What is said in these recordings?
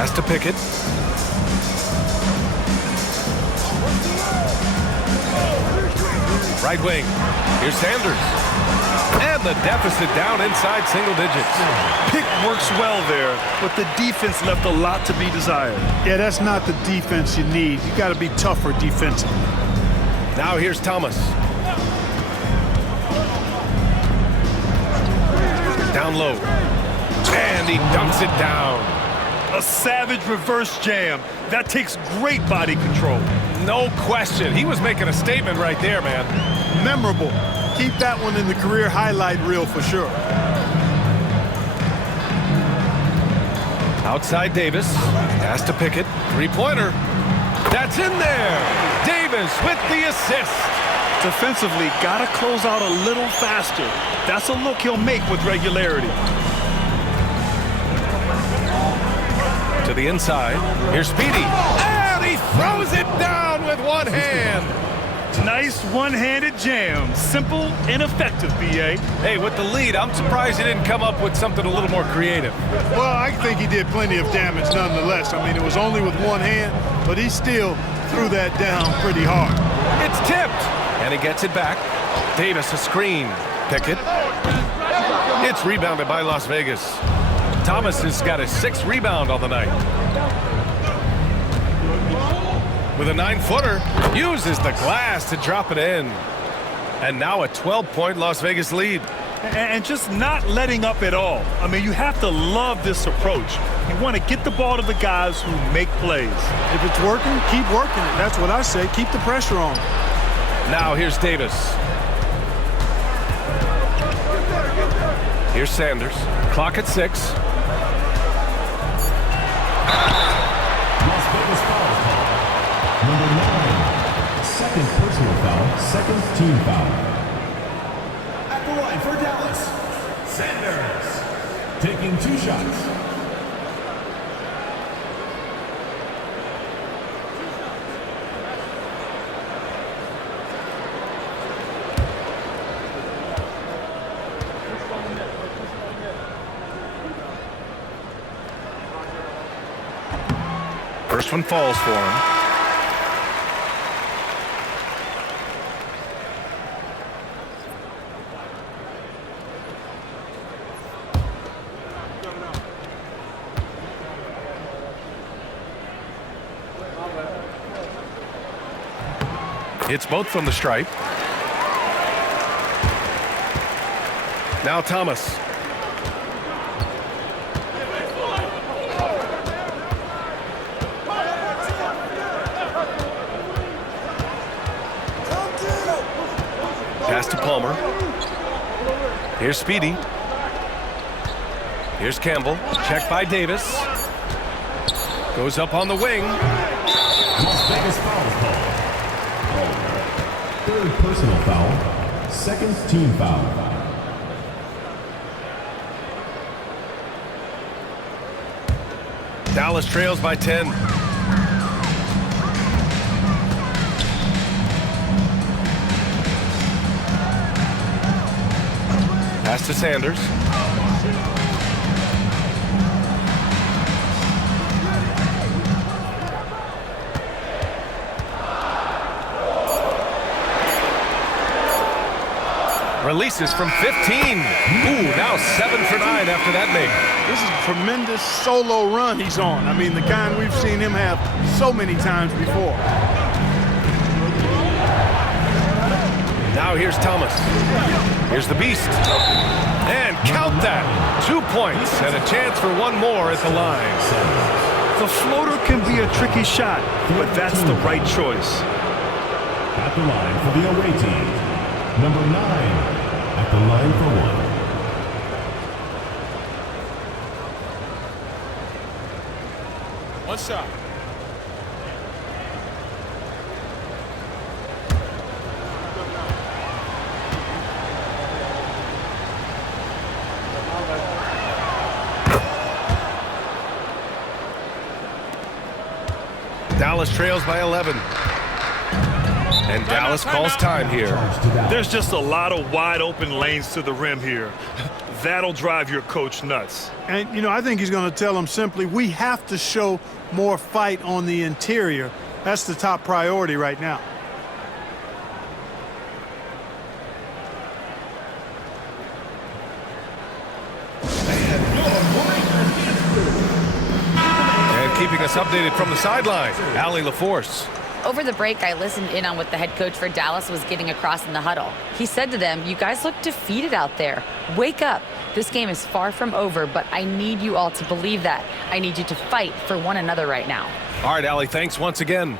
Pass to Pickett. Right wing. Here's Sanders. And the deficit down inside single digits. Pick works well there, but the defense left a lot to be desired. Yeah, that's not the defense you need. You got to be tougher defensively. Now here's Thomas. Down low. And he dunks it down. A savage reverse jam. That takes great body control. No question. He was making a statement right there, man. Memorable. Keep that one in the career highlight reel for sure. Outside Davis. Pass to Pickett. Three-pointer. That's in there. Davis with the assist. Defensively, gotta close out a little faster. That's a look he'll make with regularity. To the inside. Here's Speedy. And he throws it down with one hand. Nice one-handed jam. Simple and effective, B.A. Hey, with the lead, I'm surprised he didn't come up with something a little more creative. Well, I think he did plenty of damage nonetheless. I mean, it was only with one hand, but he still threw that down pretty hard. It's tipped. And he gets it back. Davis, a screen. Pickett. It's rebounded by Las Vegas. Thomas has got a 6th rebound on the night. With a 9-footer, uses the glass to drop it in. And now a 12-point Las Vegas lead. And just not letting up at all. I mean, you have to love this approach. You want to get the ball to the guys who make plays. If it's working, keep working it. That's what I say. Keep the pressure on. Now here's Davis. Here's Sanders. Clock at 6. Las Vegas foul call. Number 9. Second personal foul. Second team foul. At the line for Dallas, Sanders. Taking 2 shots. First one falls for him. It's both from the stripe. Now Thomas. Pass to Palmer. Here's Speedy. Here's Campbell. Checked by Davis. Goes up on the wing. Las Vegas foul call. Third personal foul. Second team foul. Dallas trails by 10. Pass to Sanders. Releases from 15. Ooh, now 7 for 9 after that make. This is a tremendous solo run he's on. I mean, the kind we've seen him have so many times before. Now here's Thomas. Here's the Beast. And count that. 2 points and a chance for one more at the line. The floater can be a tricky shot, but that's the right choice. At the line for the away team. Number 9 at the line for 1. One shot. Dallas trails by 11. And Dallas calls time here. There's just a lot of wide open lanes to the rim here. That'll drive your coach nuts. And, you know, I think he's going to tell them simply, we have to show more fight on the interior. That's the top priority right now. And keeping us updated from the sideline, Allie LaForce. Over the break, I listened in on what the head coach for Dallas was getting across in the huddle. He said to them, "You guys look defeated out there. Wake up. This game is far from over, but I need you all to believe that. I need you to fight for one another right now." All right, Allie, thanks once again.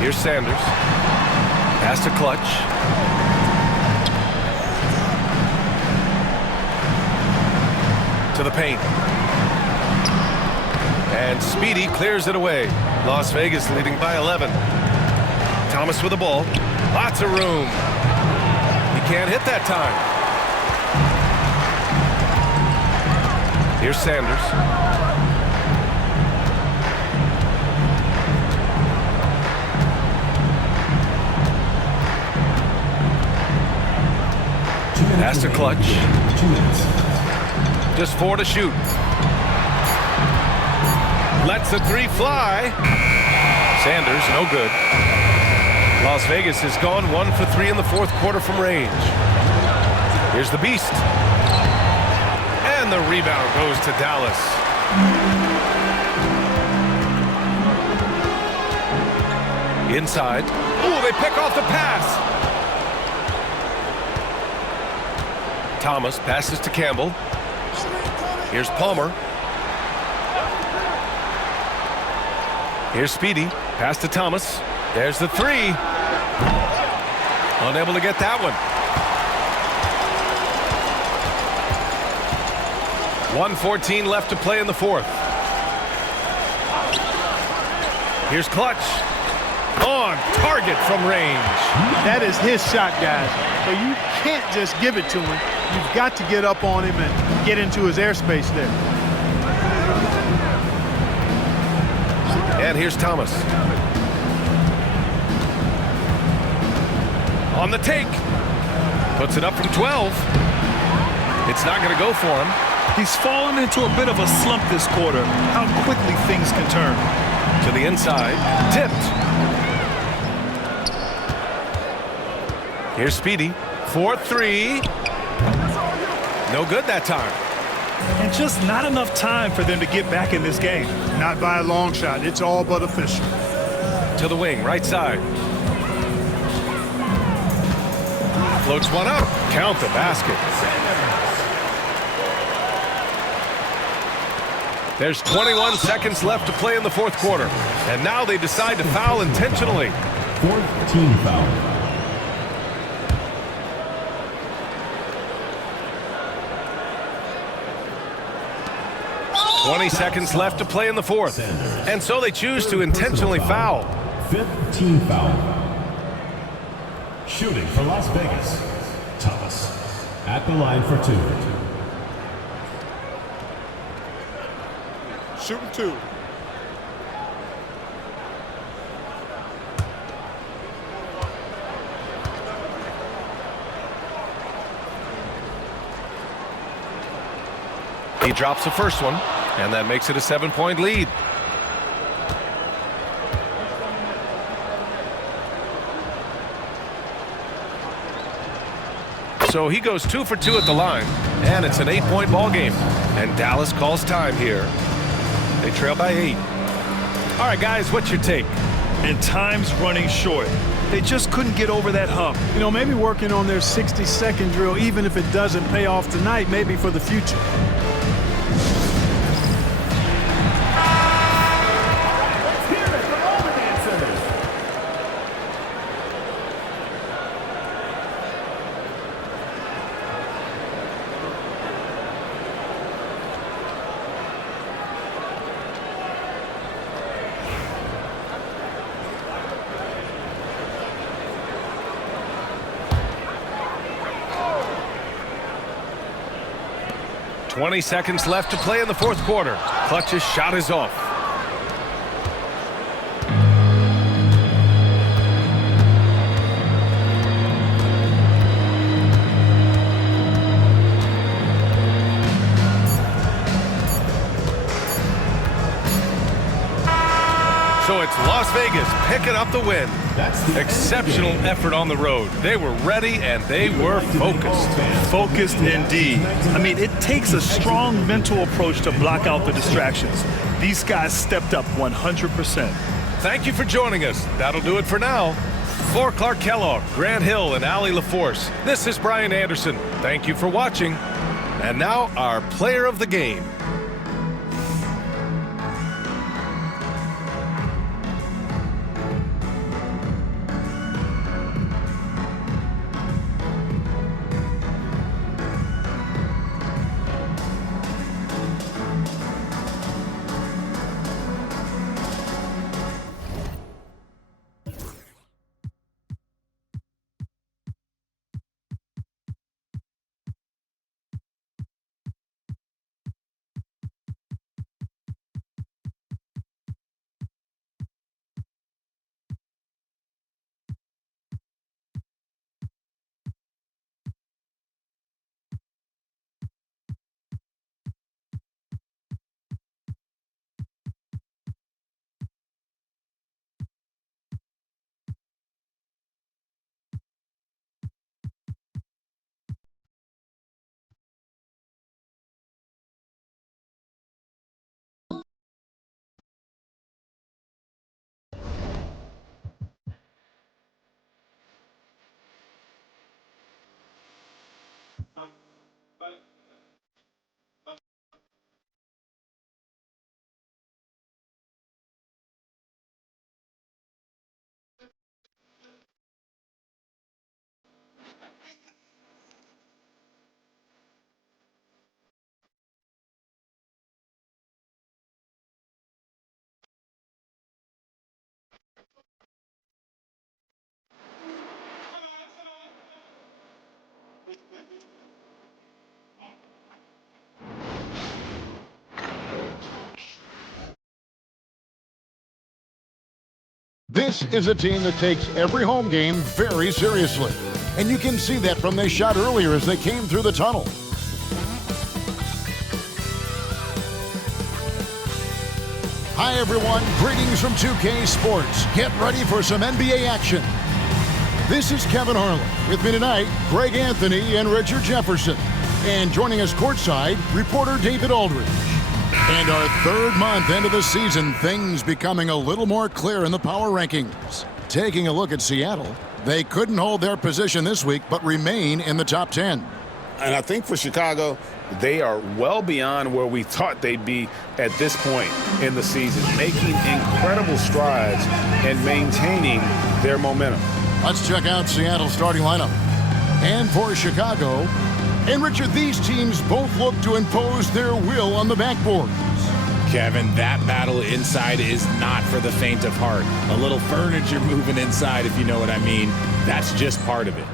Here's Sanders. Pass to Clutch. To the paint. And Speedy clears it away. Las Vegas leading by 11. Thomas with the ball. Lots of room. He can't hit that time. Here's Sanders. Pass to Clutch. 2 minutes. Just 4 to shoot. Lets the 3 fly. Sanders, no good. Las Vegas has gone 1 for 3 in the fourth quarter from range. Here's the Beast. And the rebound goes to Dallas. Inside. Ooh, they pick off the pass. Thomas passes to Campbell. Here's Palmer. Here's Speedy. Pass to Thomas. There's the 3. Unable to get that one. 1:14 left to play in the fourth. Here's Clutch. On target from range. That is his shot, guys. So you can't just give it to him. You've got to get up on him and get into his airspace there. And here's Thomas. On the take. Puts it up from 12. It's not going to go for him. He's fallen into a bit of a slump this quarter. How quickly things can turn. To the inside. Tipped. Here's Speedy. 4-3. No good that time. And just not enough time for them to get back in this game. Not by a long shot. It's all but official. To the wing, right side. Floats one up. Count the basket. There's 21 seconds left to play in the fourth quarter. And now they decide to foul intentionally. 4th team foul. 20 seconds left to play in the fourth. And so they choose to intentionally foul. 5th team foul. Shooting for Las Vegas. Thomas at the line for 2. Shooting 2. He drops the first one, and that makes it a 7-point lead. So he goes 2 for 2 at the line, and it's an 8-point ball game. And Dallas calls time here. They trail by 8. All right, guys, what's your take? And time's running short. They just couldn't get over that hump. You know, maybe working on their 60-second drill, even if it doesn't pay off tonight, maybe for the future. 20 seconds left to play in the fourth quarter. Clutch's shot is off. So it's Las Vegas picking up the win. Exceptional effort on the road. They were ready and they were focused. Focused indeed. I mean, it takes a strong mental approach to block out the distractions. These guys stepped up 100%. Thank you for joining us. That'll do it for now. For Clark Kellogg, Grant Hill, and Allie LaForce, this is Brian Anderson. Thank you for watching. And now our player of the game. This is a team that takes every home game very seriously. And you can see that from their shot earlier as they came through the tunnel. Hi everyone, greetings from 2K Sports. Get ready for some NBA action. This is Kevin Harlan. With me tonight, Greg Anthony and Richard Jefferson. And joining us courtside, reporter David Aldridge. And our third month into the season, things becoming a little more clear in the power rankings. Taking a look at Seattle, they couldn't hold their position this week, but remain in the top 10. And I think for Chicago, they are well beyond where we thought they'd be at this point in the season, making incredible strides and maintaining their momentum. Let's check out Seattle's starting lineup. And for Chicago, and Richard, these teams both look to impose their will on the backboards. Kevin, that battle inside is not for the faint of heart. A little furniture moving inside, if you know what I mean. That's just part of it.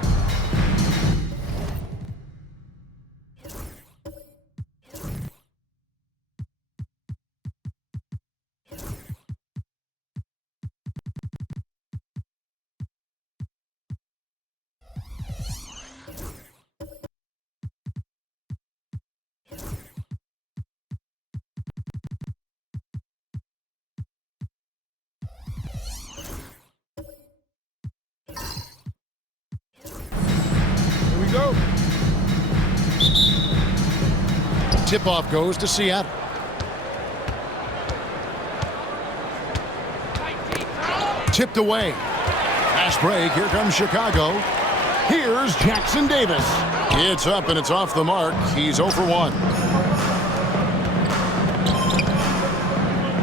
Go. Tip-off goes to Seattle. Tipped away. Fast break. Here comes Chicago. Here's Jackson Davis. It's up and it's off the mark. He's 0 for 1.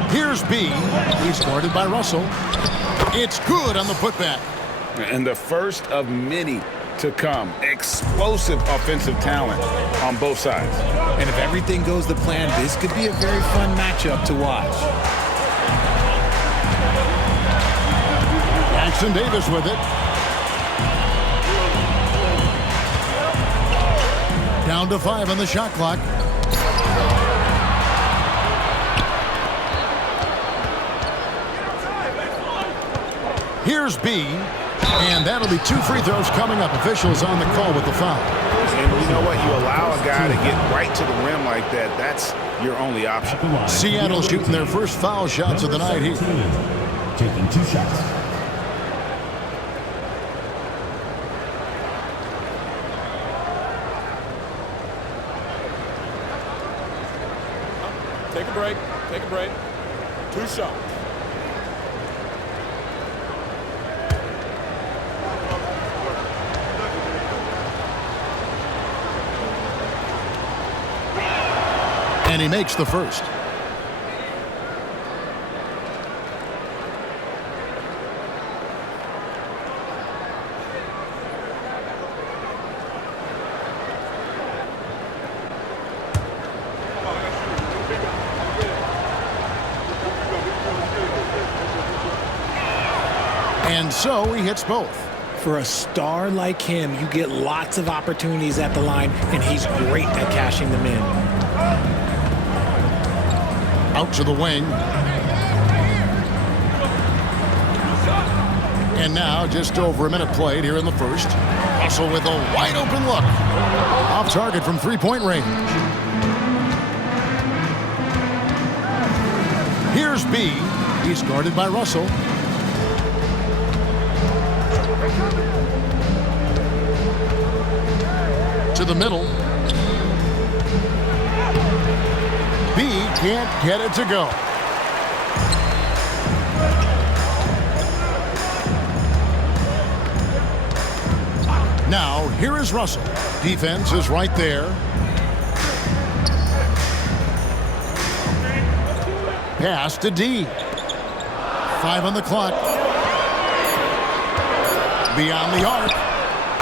Here's B. He's guarded by Russell. It's good on the putback. And the first of many to come. Explosive offensive talent on both sides. And if everything goes to plan, this could be a very fun matchup to watch. Jackson Davis with it. Down to 5 on the shot clock. Here's B, and that'll be 2 free throws coming up. Officials on the call with the foul. And you know what? You allow a guy to get right to the rim like that, that's your only option. Seattle shooting their first foul shots of the night here. Taking 2 shots. Take a break. Take a break. 2 shots. And he makes the first. And so he hits both. For a star like him, you get lots of opportunities at the line, and he's great at cashing them in. Out to the wing. And now just over a minute played here in the first. Russell with a wide open look. Off target from 3-point range. Here's B. He's guarded by Russell. To the middle. B can't get it to go. Now, here is Russell. Defense is right there. Pass to D. 5 on the clock. Beyond the arc.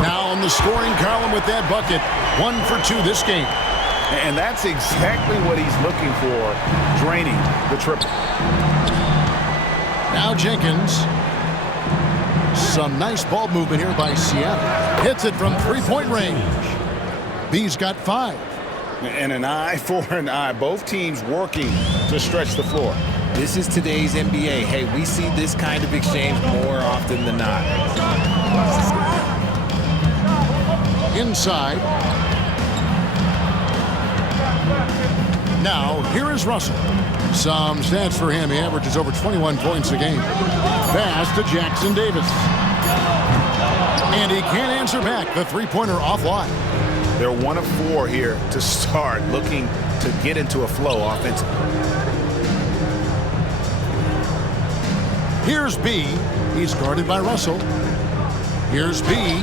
Now on the scoring column with that bucket. 1 for 2 this game. And that's exactly what he's looking for, draining the triple. Now Jenkins. Some nice ball movement here by Seattle. Hits it from 3-point range. B's got 5. And an eye for an eye. Both teams working to stretch the floor. This is today's NBA. Hey, we see this kind of exchange more often than not. Inside. Now, here is Russell. Some stats for him. He averages over 21 points a game. Pass to Jackson Davis. And he can't answer back. The 3-pointer offline. They're 1 of 4 here to start, looking to get into a flow offensively. Here's B. He's guarded by Russell. Here's B.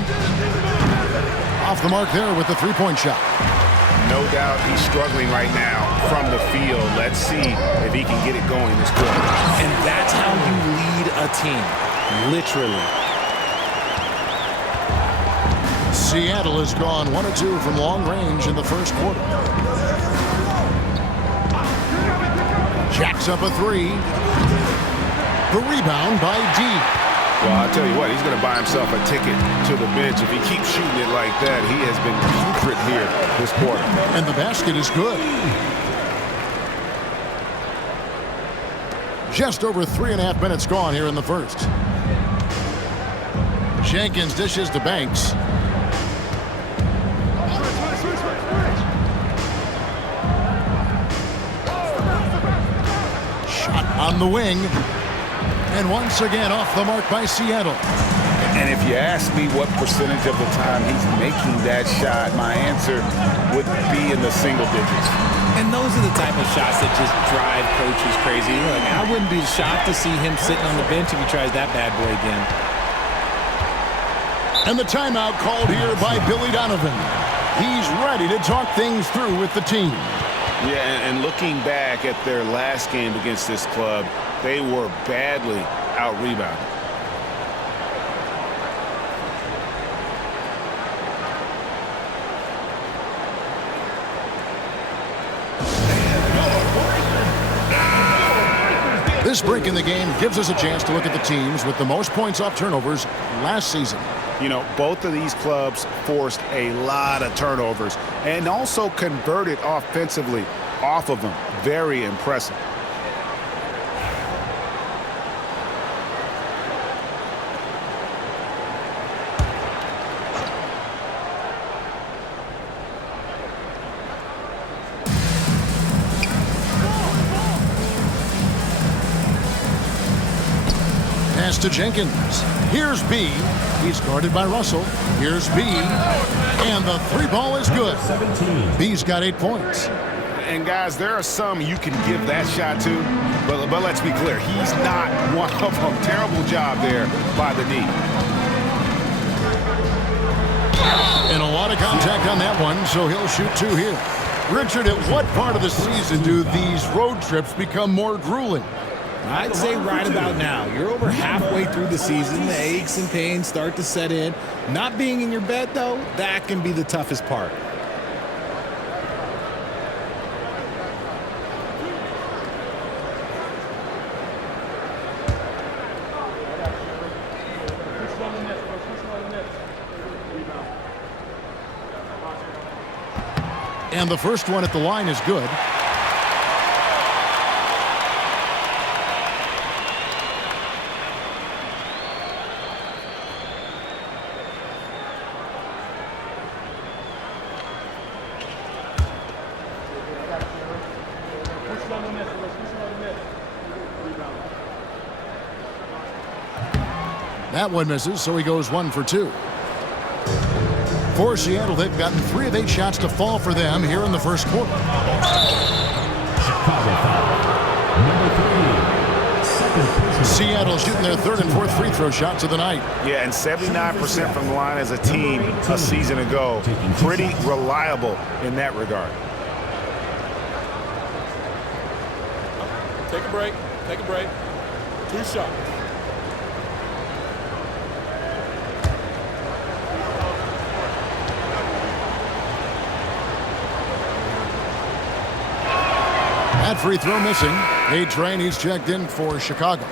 Off the mark there with the 3-point shot. No doubt he's struggling right now from the field. Let's see if he can get it going this quarter. And that's how you lead a team, literally. Seattle has gone 1 of 2 from long range in the first quarter. Jacks up a 3. The rebound by D. Well, I'll tell you what, he's going to buy himself a ticket to the bench. If he keeps shooting it like that, he has been putrid here this quarter. And the basket is good. Just over 3.5 minutes gone here in the first. Jenkins dishes to Banks. Shot on the wing. And once again off the mark by Seattle. And if you ask me what percentage of the time he's making that shot, my answer would be in the single digits. And those are the type of shots that just drive coaches crazy. Look, I wouldn't be shocked to see him sitting on the bench if he tries that bad boy again. And the timeout called here by Billy Donovan. He's ready to talk things through with the team. Yeah, and looking back at their last game against this club, they were badly out-rebounded. This break in the game gives us a chance to look at the teams with the most points off turnovers last season. You know, both of these clubs forced a lot of turnovers and also converted offensively off of them. Very impressive. Pass to Jenkins. Here's B. He's guarded by Russell. Here's B. And the three ball is good. 17. B's got 8 points. And guys, there are some you can give that shot to, but let's be clear, he's not one of them. Terrible job there by the knee. And a lot of contact on that one, so he'll shoot 2 here. Richard, at what part of the season do these road trips become more grueling? I'd say right about now. You're over halfway through the season. The aches and pains start to set in. Not being in your bed, though, that can be the toughest part. And the first one at the line is good. That one misses, so he goes 1 for 2. For Seattle, they've gotten 3 of 8 shots to fall for them here in the first quarter. Chicago foul. Number 3. Second personal. Seattle shooting their 3rd and 4th free throw shots of the night. Yeah, and 79% from the line as a team a season ago. Pretty reliable in that regard. Take a break. Take a break. 2 shots. That free throw missing. A-Train, he's checked in for Chicago.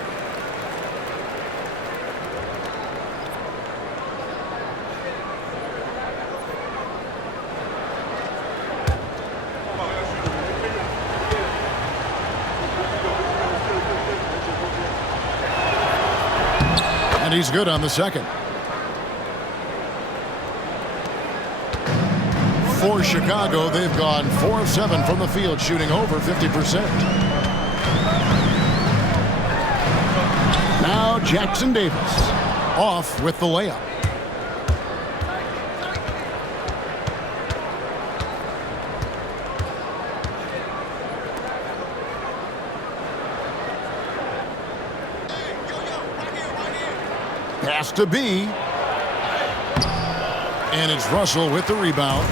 And he's good on the second. For Chicago, they've gone 4 of 7 from the field, shooting over 50%. Now Jackson Davis off with the layup. Pass to B. And it's Russell with the rebound.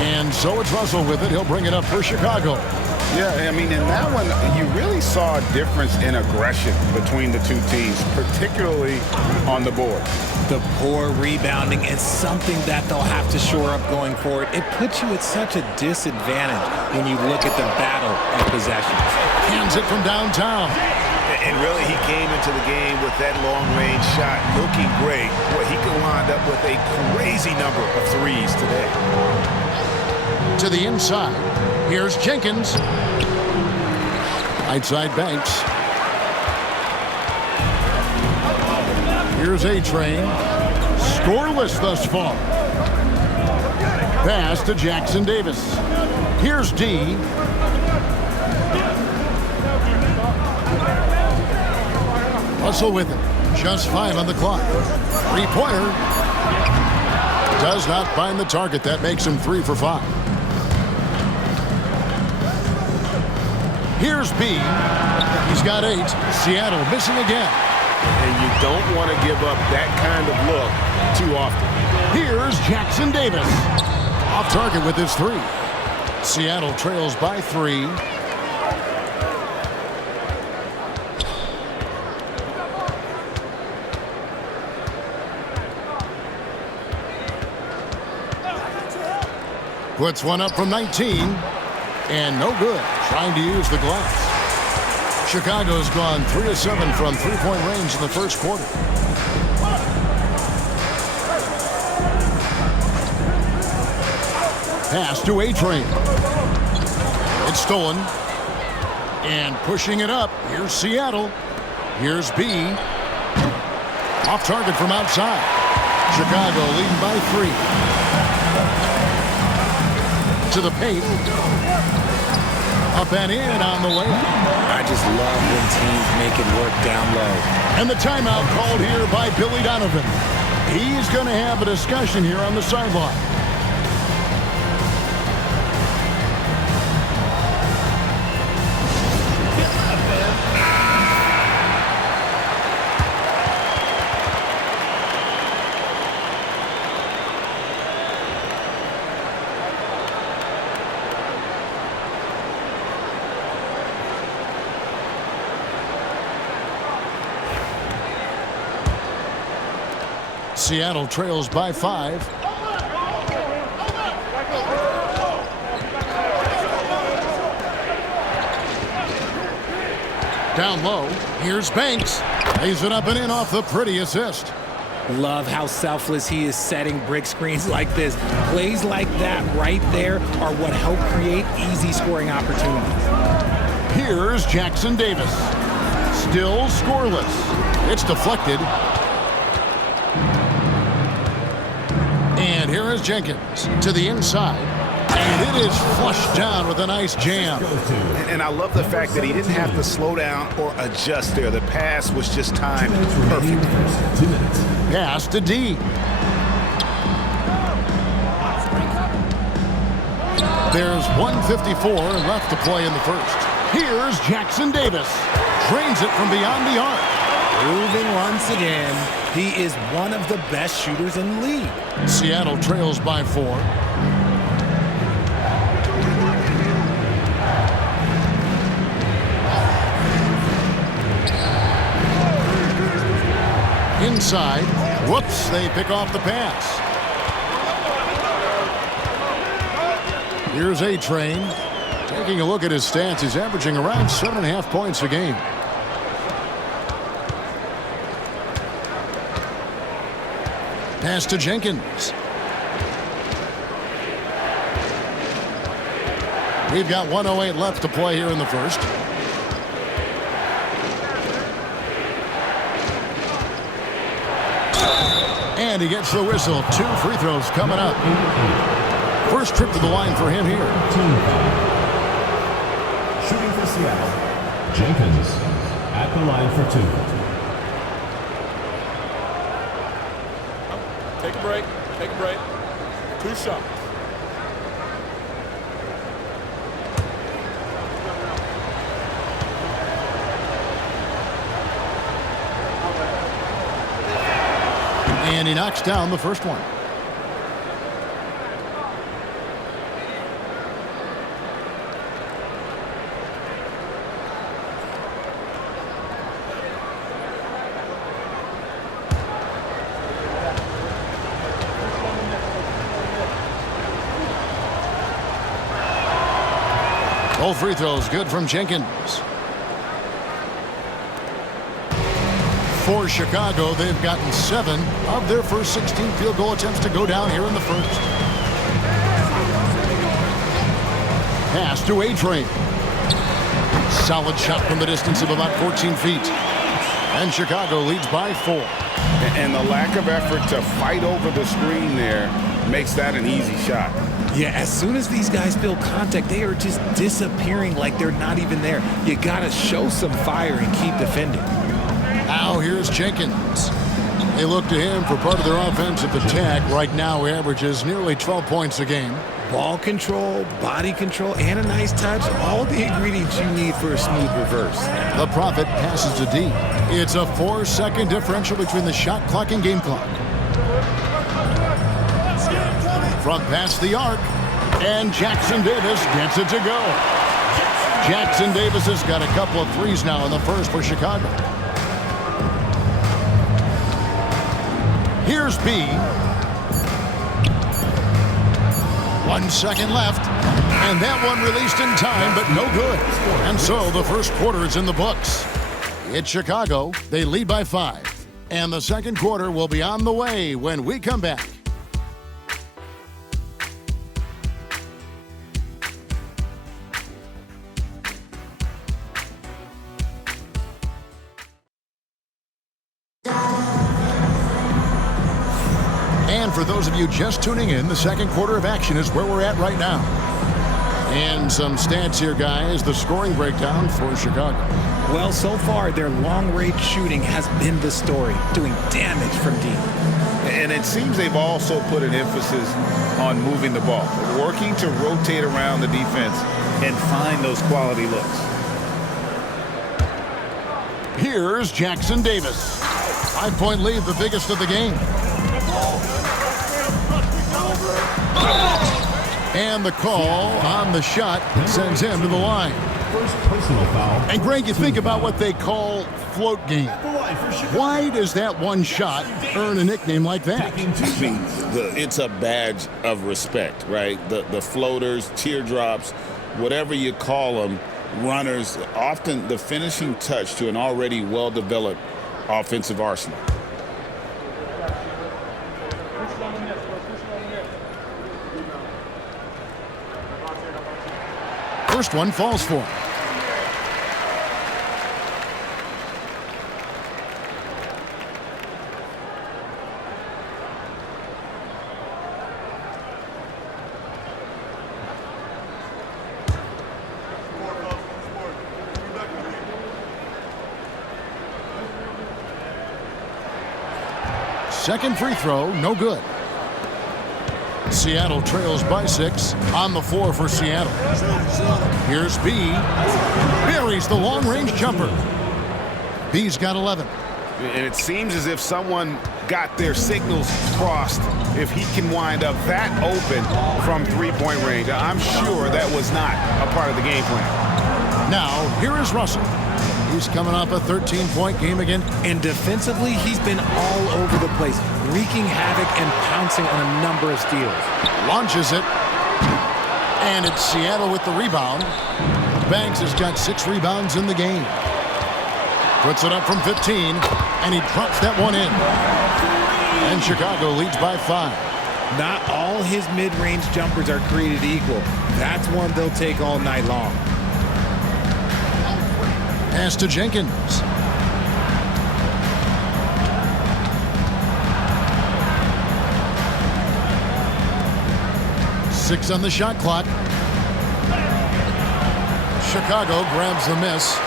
And so it's Russell with it. He'll bring it up for Chicago. Yeah, I mean, in that one, you really saw a difference in aggression between the two teams, particularly on the board. The poor rebounding is something that they'll have to shore up going forward. It puts you at such a disadvantage when you look at the battle of possessions. Hands it from downtown. And really, he came into the game with that long-range shot looking great. Boy, he could wind up with a crazy number of threes today. To the inside. Here's Jenkins. Right side Banks. Here's A-Train. Scoreless thus far. Pass to Jackson Davis. Here's D. Russell with it. Just 5 on the clock. 3-pointer. Does not find the target. That makes him 3 for 5. Here's B. He's got 8. Seattle missing again. And you don't want to give up that kind of look too often. Here's Jackson Davis. Off target with his 3. Seattle trails by 3. Puts one up from 19. And no good. Trying to use the glass. Chicago's gone 3 of 7 from 3-point range in the first quarter. Pass to A-Train. It's stolen. And pushing it up. Here's Seattle. Here's B. Off target from outside. Chicago leading by 3. To the paint. Up and in on the way. I just love when teams make it work down low. And the timeout called here by Billy Donovan. He's going to have a discussion here on the sideline. Seattle trails by 5. Down low, here's Banks. Lays it up and in off the pretty assist. Love how selfless he is setting brick screens like this. Plays like that right there are what help create easy scoring opportunities. Here's Jackson Davis. Still scoreless. It's deflected. And here is Jenkins to the inside. And it is flushed down with a nice jam. And I love the fact that he didn't have to slow down or adjust there. The pass was just timed perfectly. Pass to D. There's 1:54 left to play in the first. Here's Jackson Davis. Drains it from beyond the arc. Proving once again, he is one of the best shooters in the league. Seattle trails by 4. Inside. Whoops, they pick off the pass. Here's A-Train. Taking a look at his stats, he's averaging around 7.5 points a game. Pass to Jenkins. We've got 1:08 left to play here in the first. And he gets the whistle. 2 free throws coming up. First trip to the line for him here. Shooting for Seattle, Jenkins at the line for 2. Take a break. Take a break. 2 shots. And he knocks down the first one. Both free throws good from Jenkins. For Chicago, they've gotten 7 of their first 16 field goal attempts to go down here in the first. Pass to A-Train. Solid shot from the distance of about 14 feet. And Chicago leads by 4. And the lack of effort to fight over the screen there makes that an easy shot. Yeah, as soon as these guys feel contact, they are just disappearing like they're not even there. You got to show some fire and keep defending. Now here's Jenkins. They look to him for part of their offensive attack. Right now he averages nearly 12 points a game. Ball control, body control, and a nice touch. All the ingredients you need for a smooth reverse. The Prophet passes to D. It's a 4-second differential between the shot clock and game clock. From past the arc. And Jackson Davis gets it to go. Jackson Davis has got a couple of threes now in the first for Chicago. Here's B. 1 second left. And that one released in time, but no good. And so the first quarter is in the books. It's Chicago. They lead by 5. And the second quarter will be on the way when we come back. And for those of you just tuning in, the second quarter of action is where we're at right now. And some stats here, guys. The scoring breakdown for Chicago. Well, so far, their long-range shooting has been the story, doing damage from deep. And it seems they've also put an emphasis on moving the ball, working to rotate around the defense and find those quality looks. Here's Jackson Davis. 5-point lead, the biggest of the game. And the call on the shot sends him to the line. First personal foul. And Greg, you think about what they call float game. Why does that one shot earn a nickname like that? It's a badge of respect, right? The floaters, teardrops, whatever you call them, runners, often the finishing touch to an already well-developed offensive arsenal. First one falls for him. Second free throw, no good. Seattle trails by 6 on the floor for Seattle. Here's B. Buries the long-range jumper. B's got 11. And it seems as if someone got their signals crossed if he can wind up that open from three-point range. I'm sure that was not a part of the game plan. Now, here is Russell. He's coming off a 13-point game again. And defensively, he's been all over the place, wreaking havoc and pouncing on a number of steals. Launches it. And it's Seattle with the rebound. Banks has got 6 rebounds in the game. Puts it up from 15, and he drops that one in. And Chicago leads by 5. Not all his mid-range jumpers are created equal. That's one they'll take all night long. Pass to Jenkins. Six on the shot clock. Chicago grabs the miss.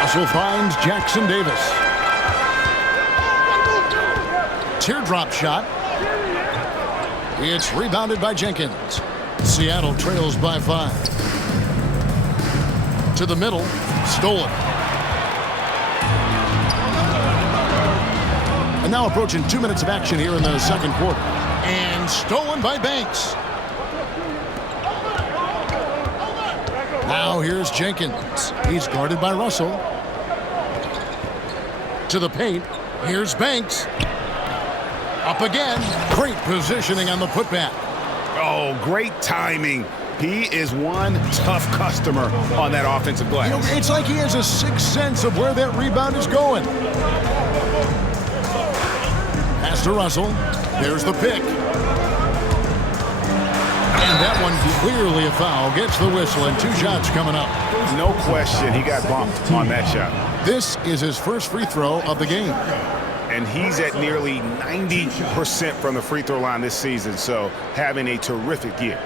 Russell finds Jackson Davis. Teardrop shot. It's rebounded by Jenkins. Seattle trails by 5. To the middle, stolen. And now approaching 2 minutes of action here in the second quarter. And stolen by Banks. Now here's Jenkins. He's guarded by Russell. To the paint. Here's Banks. Up again. Great positioning on the putback. Oh, great timing. He is one tough customer on that offensive glass. You know, it's like he has a sixth sense of where that rebound is going. Pass to Russell. There's the pick. And that one clearly a foul. Gets the whistle, and 2 shots coming up. No question he got bumped on that shot. This is his first free throw of the game. And he's at nearly 90% from the free throw line this season, so having a terrific year.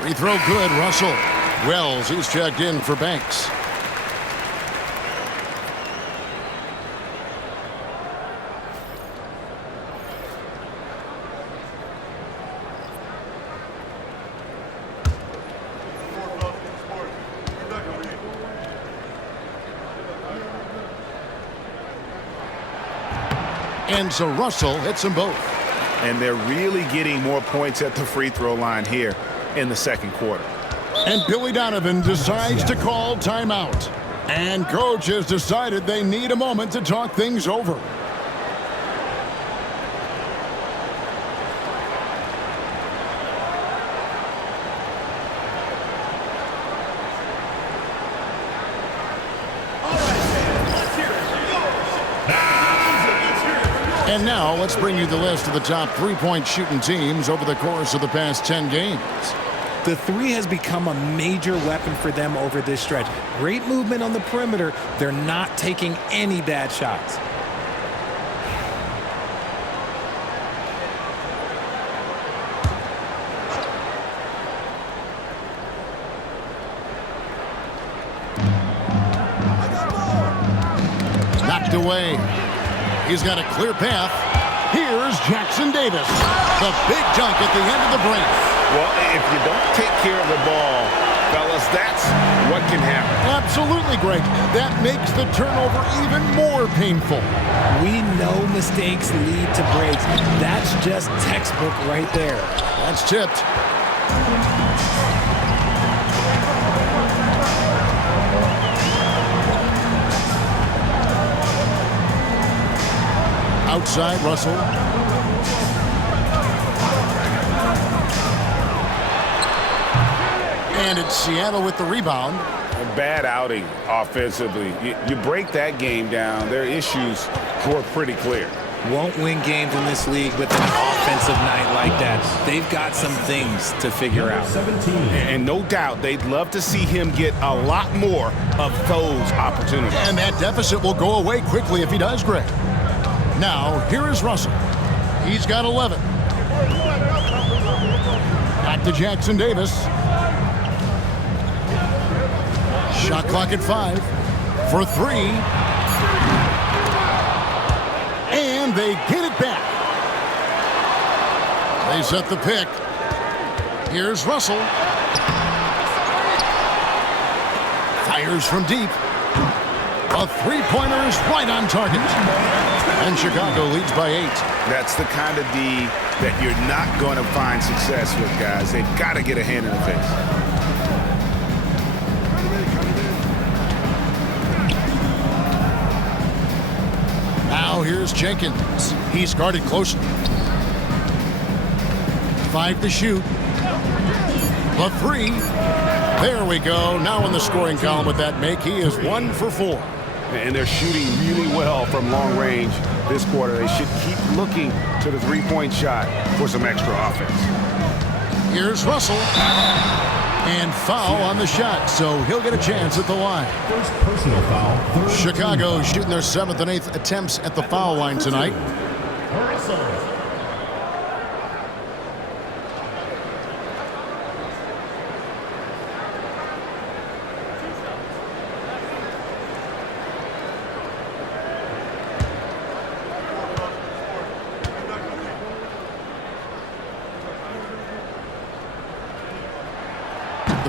Free throw good, Russell. Wells, he's checked in for Banks. And so Russell hits them both. And they're really getting more points at the free throw line here in the second quarter. And Billy Donovan decides to call timeout. And coach has decided they need a moment to talk things over. And now let's bring you the list of the top three-point shooting teams over the course of the past 10 games. The three has become a major weapon for them over this stretch. Great movement on the perimeter. They're not taking any bad shots. Knocked away. He's got a clear path. Here's Jackson Davis. The big dunk at the end of the break. Well, if you don't take care of the ball, fellas, that's what can happen. Absolutely, Greg. That makes the turnover even more painful. We know mistakes lead to breaks. That's just textbook right there. That's tipped. Outside, Russell. And it's Seattle with the rebound. A bad outing offensively. You break that game down, their issues were pretty clear. Won't win games in this league with an offensive night like that. They've got some things to figure out. 17. And no doubt they'd love to see him get a lot more of those opportunities. And that deficit will go away quickly if he does, Greg. Now, here is Russell. He's got 11. Back to Jackson Davis. Shot clock at 5 for 3. And they get it back. They set the pick. Here's Russell. Fires from deep. A three-pointer is right on target. And Chicago leads by 8. That's the kind of D that you're not going to find success with, guys. They've got to get a hand in the face. Now here's Jenkins. He's guarded closely. 5 to shoot. The 3. There we go. Now in the scoring column with that make, he is 1 for 4. And they're shooting really well from long range this quarter. They should keep looking to the three-point shot for some extra offense. Here's Russell. And foul on the shot, so he'll get a chance at the line. First personal foul. Chicago shooting their 7th and 8th attempts at the foul line tonight.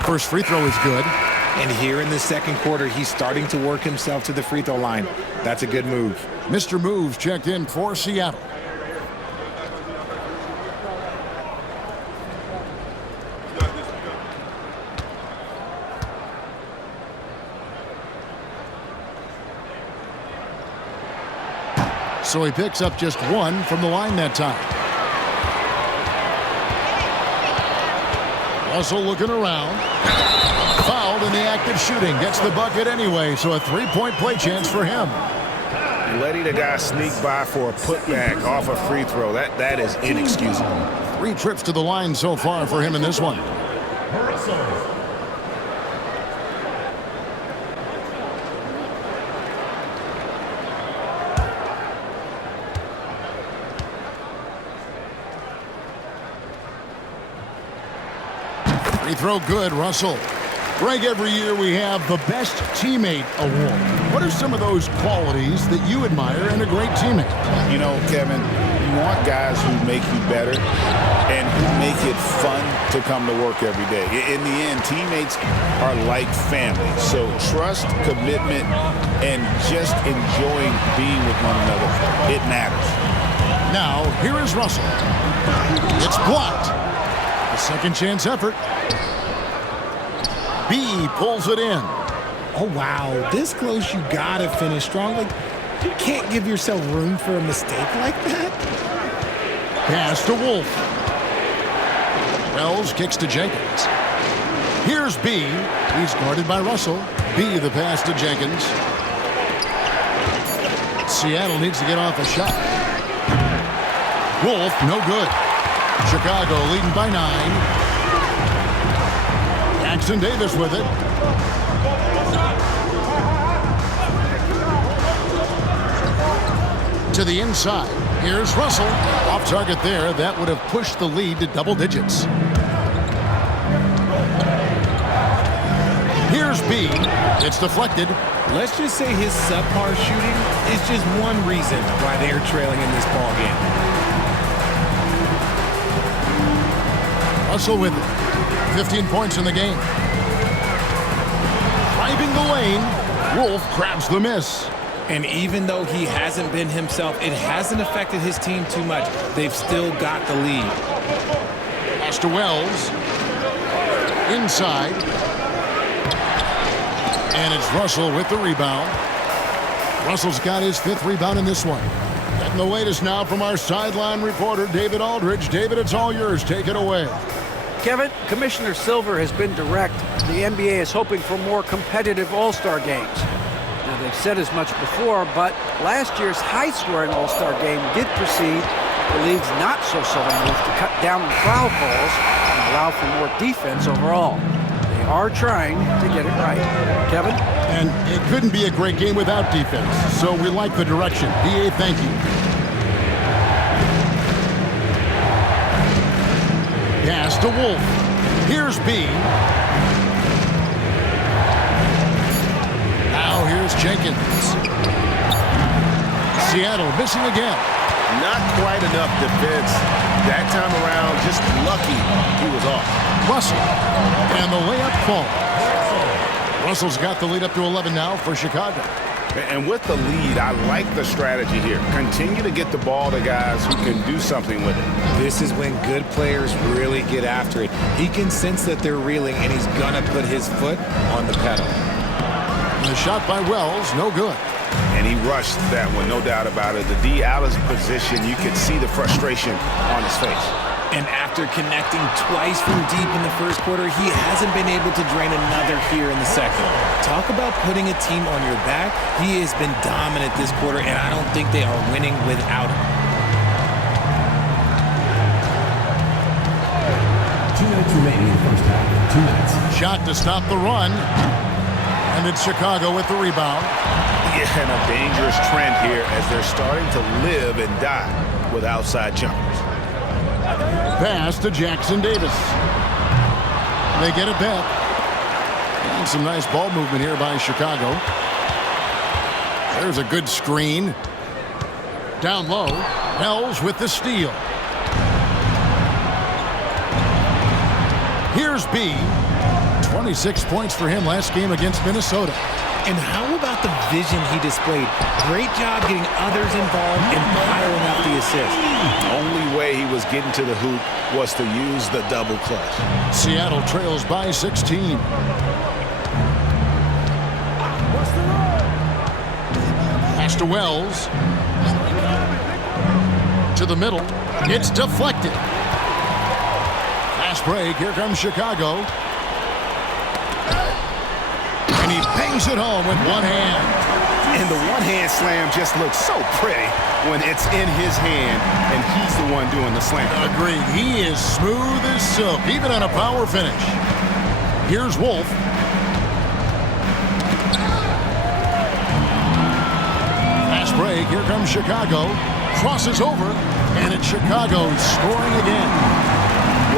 First free throw is good. And here in the second quarter, he's starting to work himself to the free throw line. That's a good move. Mr. Moves checked in for Seattle. So he picks up just 1 from the line that time. Russell looking around. Fouled in the act of shooting. Gets the bucket anyway, so a three-point play chance for him. Letting a guy sneak by for a putback off a free throw, that is inexcusable. 3 trips to the line so far for him in this one. Free throw good, Russell. Greg, every year we have the Best Teammate Award. What are some of those qualities that you admire in a great teammate? You know, Kevin, you want guys who make you better and who make it fun to come to work every day. In the end, teammates are like family. So trust, commitment, and just enjoying being with one another, it matters. Now, here is Russell. It's blocked. A second chance effort. B pulls it in. Oh, wow. This close, you got to finish strong. Like, you can't give yourself room for a mistake like that. Pass to Wolf. Wells kicks to Jenkins. Here's B. He's guarded by Russell. B, the pass to Jenkins. Seattle needs to get off a shot. Wolf, no good. Chicago leading by 9. Jackson Davis with it. To the inside. Here's Russell. Off target there. That would have pushed the lead to double digits. Here's B. It's deflected. Let's just say his subpar shooting is just one reason why they are trailing in this ball game. Russell with it. 15 points in the game. Driving the lane. Wolf grabs the miss. And even though he hasn't been himself, it hasn't affected his team too much. They've still got the lead. Pass to Wells. Inside. And it's Russell with the rebound. Russell's got his 5th rebound in this one. Getting the latest now from our sideline reporter, David Aldridge. David, it's all yours. Take it away. Kevin, Commissioner Silver has been direct. The NBA is hoping for more competitive All-Star games. Now, they've said as much before, but last year's high-scoring All-Star game did precede the league's not-so-subtle move to cut down on foul calls and allow for more defense overall. They are trying to get it right. Kevin? And it couldn't be a great game without defense, so we like the direction. DA, thank you. Pass to Wolf. Here's B. Now here's Jenkins. Seattle missing again. Not quite enough defense. That time around, just lucky he was off. Russell. And the layup falls. Russell's got the lead up to 11 now for Chicago. And with the lead, I like the strategy here. Continue to get the ball to guys who can do something with it. This is when good players really get after it. He can sense that they're reeling, and he's going to put his foot on the pedal. And the shot by Wells, no good. And he rushed that one, no doubt about it. The D out of position, you could see the frustration on his face. And after connecting twice from deep in the first quarter, he hasn't been able to drain another here in the second. Talk about putting a team on your back. He has been dominant this quarter, and I don't think they are winning without him. 2 minutes remaining in the first half. 2 minutes. Shot to stop the run. And it's Chicago with the rebound. Yeah, and a dangerous trend here as they're starting to live and die with outside jumpers. Pass to Jackson Davis. They get it back. And some nice ball movement here by Chicago. There's a good screen. Down low. Wells with the steal. Here's B. 26 points for him last game against Minnesota. And how about the vision he displayed? Great job getting others involved and piling up the assist. The only way he was getting to the hoop was to use the double clutch. Seattle trails by 16. Pass to Wells. To the middle. It's deflected. Fast break. Here comes Chicago. And he bangs it home with one hand. And the one-hand slam just looks so pretty when it's in his hand and he's the one doing the slam. Agreed. He is smooth as silk, even on a power finish. Here's Wolf. Fast break. Here comes Chicago. Crosses over, and it's Chicago scoring again.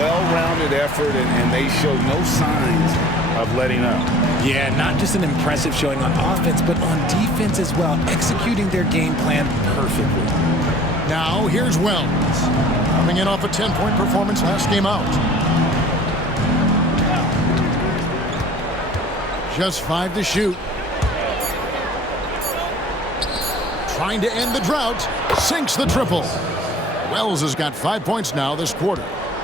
Well-rounded effort, and they show no signs of letting up. Yeah, not just an impressive showing on offense, but on defense as well, executing their game plan perfectly. Now, here's Wells, coming in off a 10-point performance last game out. Just 5 to shoot. Trying to end the drought, sinks the triple. Wells has got 5 points now this quarter.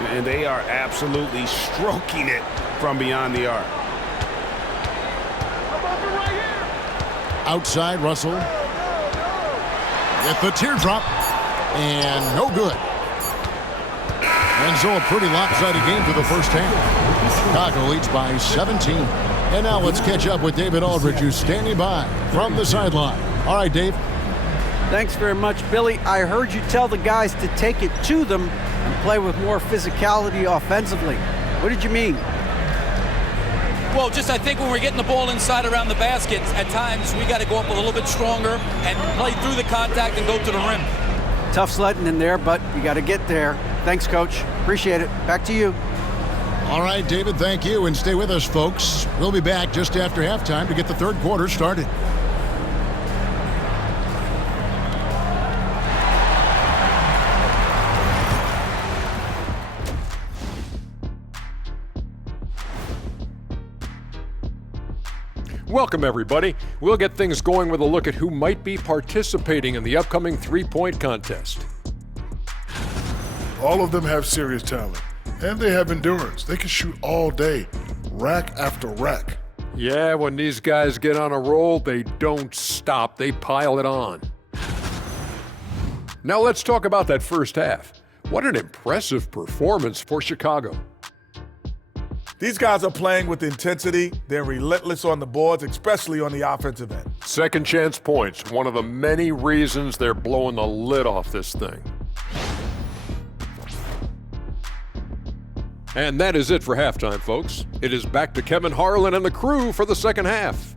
And they are absolutely stroking it from beyond the arc. Outside, Russell with the teardrop, and no good. And so a pretty lopsided game for the first half. Chicago leads by 17. And now let's catch up with David Aldridge, who's standing by from the sideline. All right, Dave. Thanks very much, Billy. I heard you tell the guys to take it to them and play with more physicality offensively. What did you mean? Well, just I think when we're getting the ball inside around the basket, at times we got to go up a little bit stronger and play through the contact and go to the rim. Tough sledding in there, but you got to get there. Thanks, Coach. Appreciate it. Back to you. All right, David, thank you, and stay with us, folks. We'll be back just after halftime to get the third quarter started. Welcome, everybody. We'll get things going with a look at who might be participating in the upcoming three-point contest. All of them have serious talent, and they have endurance. They can shoot all day, rack after rack. Yeah, when these guys get on a roll, they don't stop. They pile it on. Now let's talk about that first half. What an impressive performance for Chicago. These guys are playing with intensity. They're relentless on the boards, especially on the offensive end. Second chance points, one of the many reasons they're blowing the lid off this thing. And that is it for halftime, folks. It is back to Kevin Harlan and the crew for the second half.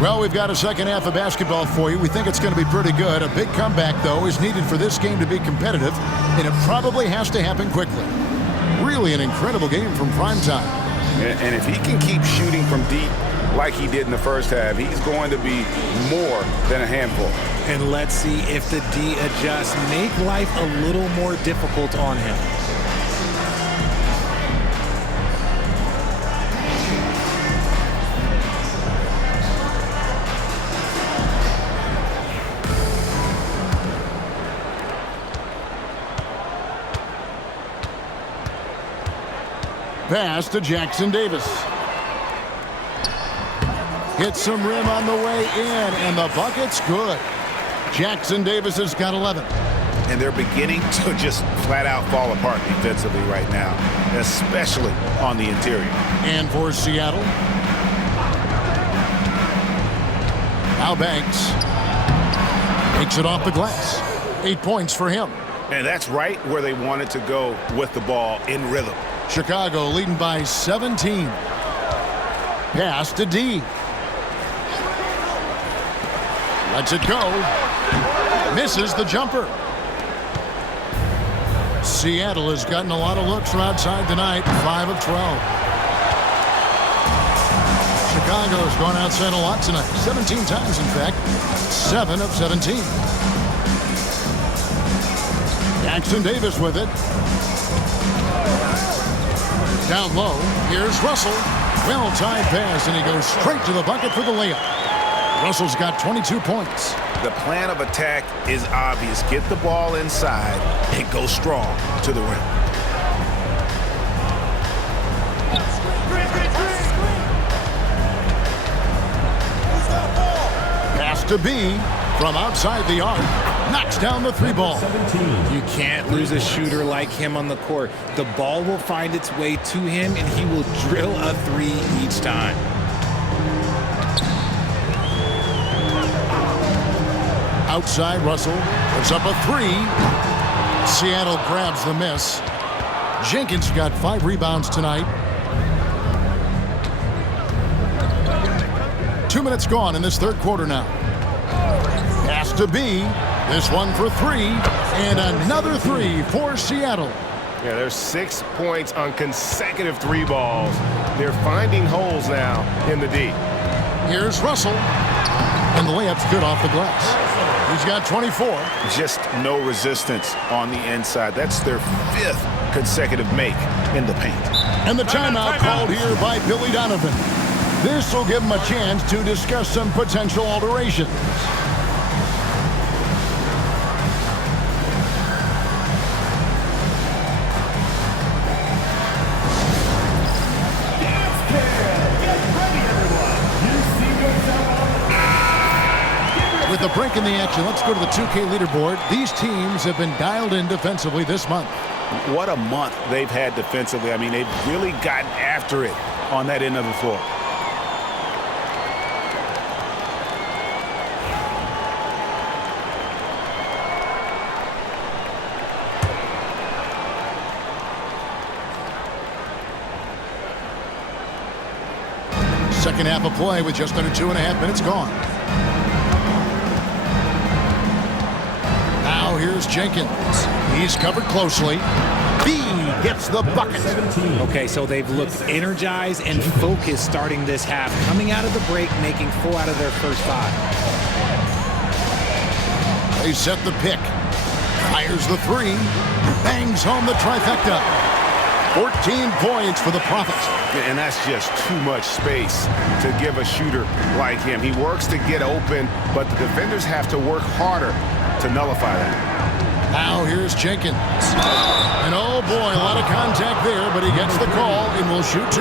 Well, we've got a second half of basketball for you. We think it's going to be pretty good. A big comeback, though, is needed for this game to be competitive, and it probably has to happen quickly. Really an incredible game from primetime. And if he can keep shooting from deep like he did in the first half, he's going to be more than a handful. And let's see if the D adjusts. Make life a little more difficult on him. Pass to Jackson Davis. Hits some rim on the way in, and the bucket's good. Jackson Davis has got 11. And they're beginning to just flat out fall apart defensively right now, especially on the interior. And for Seattle, Al Banks takes it off the glass. 8 points for him. And that's right where they wanted to go with the ball, in rhythm. Chicago leading by 17. Pass to D. Lets it go. Misses the jumper. Seattle has gotten a lot of looks from outside tonight. 5 of 12. Chicago's gone outside a lot tonight. 17 times, in fact. 7 of 17. Jackson Davis with it. Down low, here's Russell. Well-timed pass, and he goes straight to the bucket for the layup. Russell's got 22 points. The plan of attack is obvious. Get the ball inside and go strong to the rim. Pass to B from outside the arc. Knocks down the three ball. You can't lose a shooter like him on the court. The ball will find its way to him, and he will drill a three each time. Outside, Russell puts up a three. Seattle grabs the miss. Jenkins got 5 rebounds tonight. 2 minutes gone in this third quarter now. Pass to B. This one for 3. And another 3 for Seattle. Yeah, there's 6 points on consecutive 3 balls. They're finding holes now in the D. Here's Russell. And the layup's good off the glass. He's got 24. Just no resistance on the inside. That's their 5th consecutive make in the paint. And the timeout called here by Billy Donovan. This will give him a chance to discuss some potential alterations. With With a break in the action, let's go to the 2K leaderboard. These teams have been dialed in defensively this month. What a month they've had defensively. I mean, they've really gotten after it on that end of the floor. Second half of play with just under 2.5 minutes gone. Now here's Jenkins. He's covered closely. B gets the bucket. Okay, so they've looked energized and focused starting this half, coming out of the break, making 4 out of their first 5. They set the pick. Fires the 3. Bangs home the trifecta. 14 points for the Profits. And that's just too much space to give a shooter like him. He works to get open, but the defenders have to work harder to nullify that. Now here's Jenkins. And oh boy, a lot of contact there, but he gets the call and will shoot 2.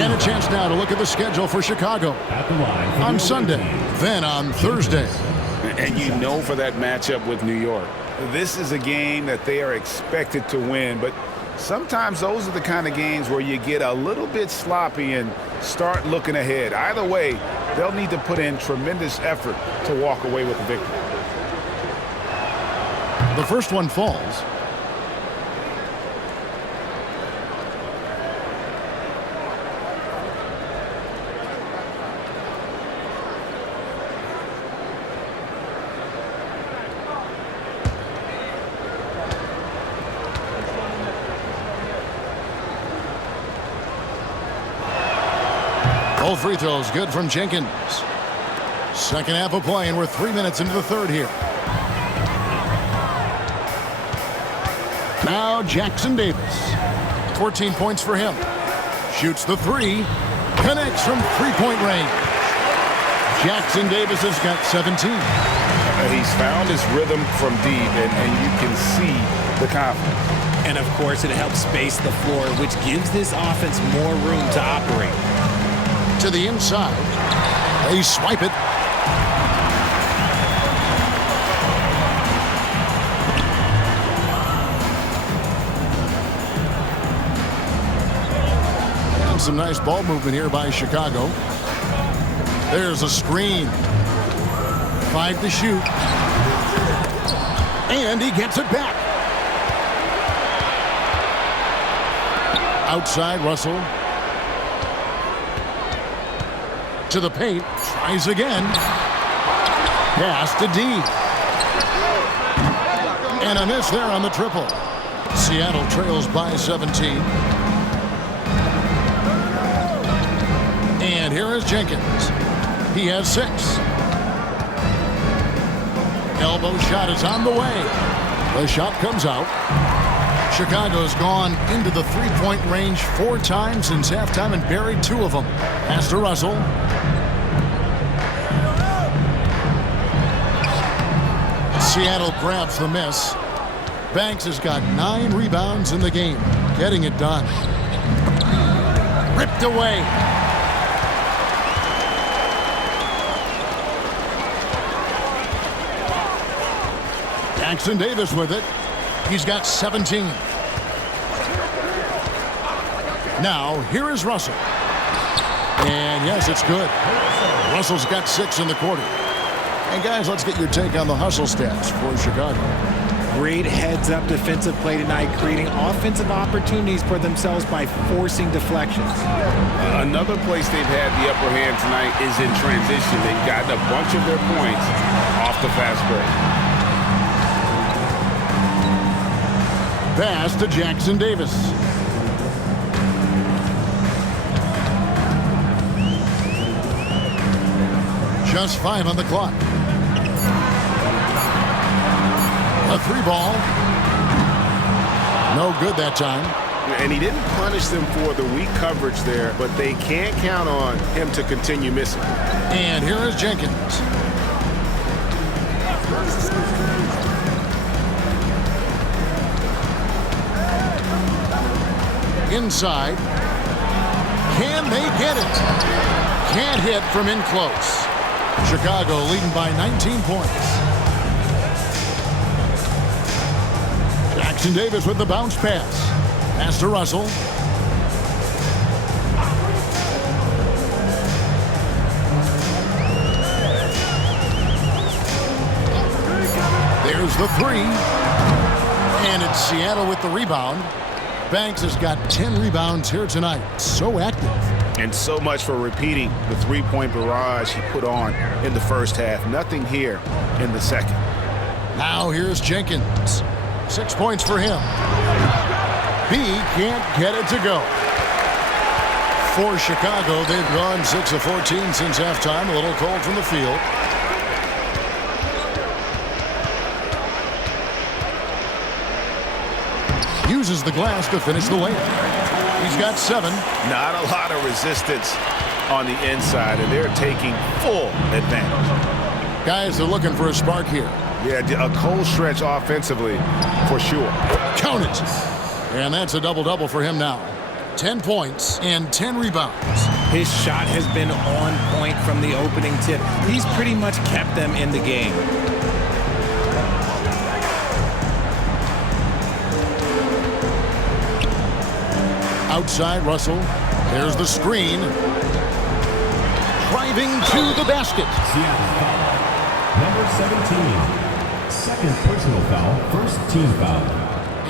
And a chance now to look at the schedule for Chicago on Sunday, then on Thursday. And you know for that matchup with New York, this is a game that they are expected to win, but sometimes those are the kind of games where you get a little bit sloppy and start looking ahead. Either way, they'll need to put in tremendous effort to walk away with the victory. The first one falls. Both free throws good from Jenkins. Second half of play, and we're 3 minutes into the third here. Now Jackson Davis. 14 points for him. Shoots the 3. Connects from three-point range. Jackson Davis has got 17. He's found his rhythm from deep, and you can see the confidence. And, of course, it helps space the floor, which gives this offense more room to operate. To the inside. They swipe it. And some nice ball movement here by Chicago. There's a screen. 5 to shoot. And he gets it back. Outside, Russell. To the paint. Tries again. Pass to D. And a miss there on the triple. Seattle trails by 17. And here is Jenkins. He has 6. Elbow shot is on the way. The shot comes out. Chicago's gone into the three-point range 4 times since halftime and buried 2 of them. Pass to Russell. Seattle grabs the miss. Banks has got 9 rebounds in the game. Getting it done. Ripped away. Jackson Davis with it. He's got 17. Now, here is Russell. And yes, it's good. Russell's got 6 in the quarter. And guys, let's get your take on the hustle stats for Chicago. Great heads-up defensive play tonight, creating offensive opportunities for themselves by forcing deflections. Another place they've had the upper hand tonight is in transition. They've gotten a bunch of their points off the fast break. Pass to Jackson Davis. Just 5 on the clock. A 3 ball. No good that time. And he didn't punish them for the weak coverage there, but they can't count on him to continue missing. And here is Jenkins. Inside. Can they get it? Can't hit from in close. Chicago leading by 19 points. Jackson Davis with the bounce pass. Pass to Russell. There's the three. And it's Seattle with the rebound. Banks has got 10 rebounds here tonight. So active. And so much for repeating the three-point barrage he put on in the first half. Nothing here in the second. Now here's Jenkins. 6 points for him. B can't get it to go. For Chicago, they've gone 6 of 14 since halftime. A little cold from the field. Uses the glass to finish the layup. He's got 7. Not a lot of resistance on the inside, and they're taking full advantage. Guys are looking for a spark here. Yeah, a cold stretch offensively for sure. Count it. And that's a double-double for him now. 10 points and 10 rebounds. His shot has been on point from the opening tip. He's pretty much kept them in the game. Outside Russell. There's the screen. Driving to the basket. Number 17. Second personal foul. First team foul.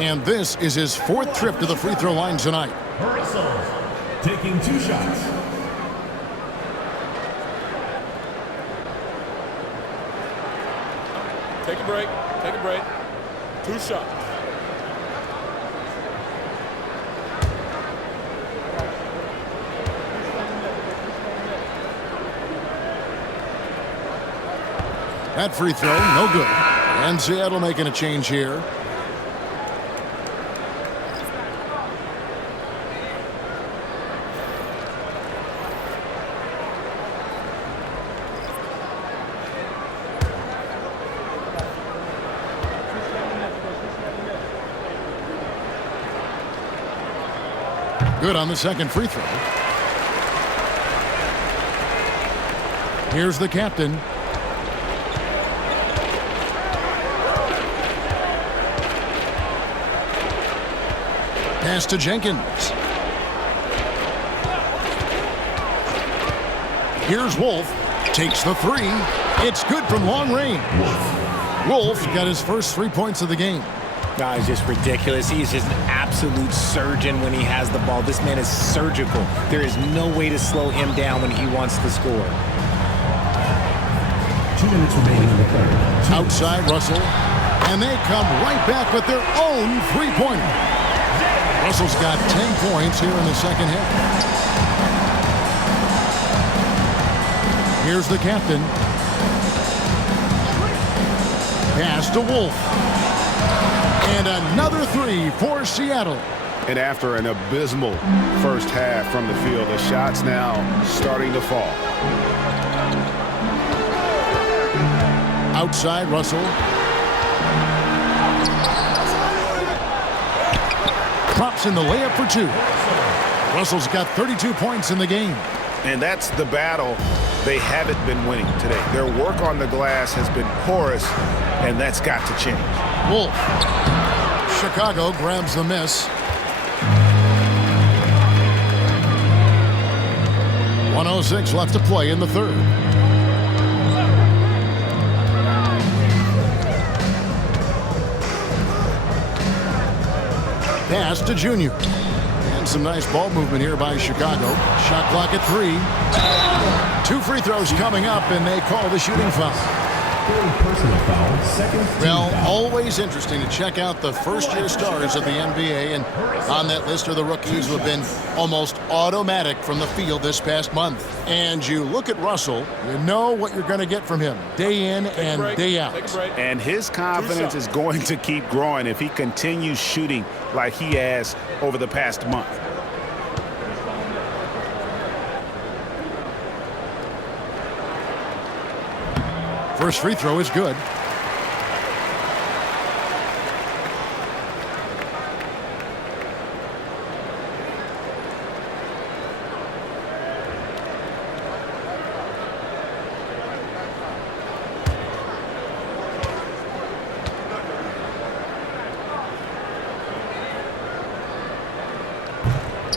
And this is his 4th trip to the free throw line tonight. Russell taking 2 shots. Take a break. Take a break. 2 shots. That free throw, no good. And Seattle making a change here. Good on the second free throw. Here's the captain. Pass to Jenkins. Here's Wolf. Takes the 3. It's good from long range. Wolf got his first 3 points of the game. He's just ridiculous. He's just an absolute surgeon when he has the ball. This man is surgical. There is no way to slow him down when he wants to score. 2 minutes remaining in the third. Outside Russell. And they come right back with their own three-pointer. Russell's got 10 points here in the second half. Here's the captain. Pass to Wolf. And another 3 for Seattle. And after an abysmal first half from the field, the shots now starting to fall. Outside Russell. Drops in the layup for 2. Russell's got 32 points in the game. And that's the battle they haven't been winning today. Their work on the glass has been porous, and that's got to change. Wolf. Chicago grabs the miss. 1:06 left to play in the third. Pass to Junior. And some nice ball movement here by Chicago. Shot clock at 3. 2 free throws coming up, and they call the shooting foul. Personal foul, second team Well, foul. always interesting to check out the first-year stars of the NBA, and on that list are the rookies who have been almost automatic from the field this past month. And you look at Russell, you know what you're going to get from him day in and day out. And his confidence is going to keep growing if he continues shooting like he has over the past month. First free throw is good.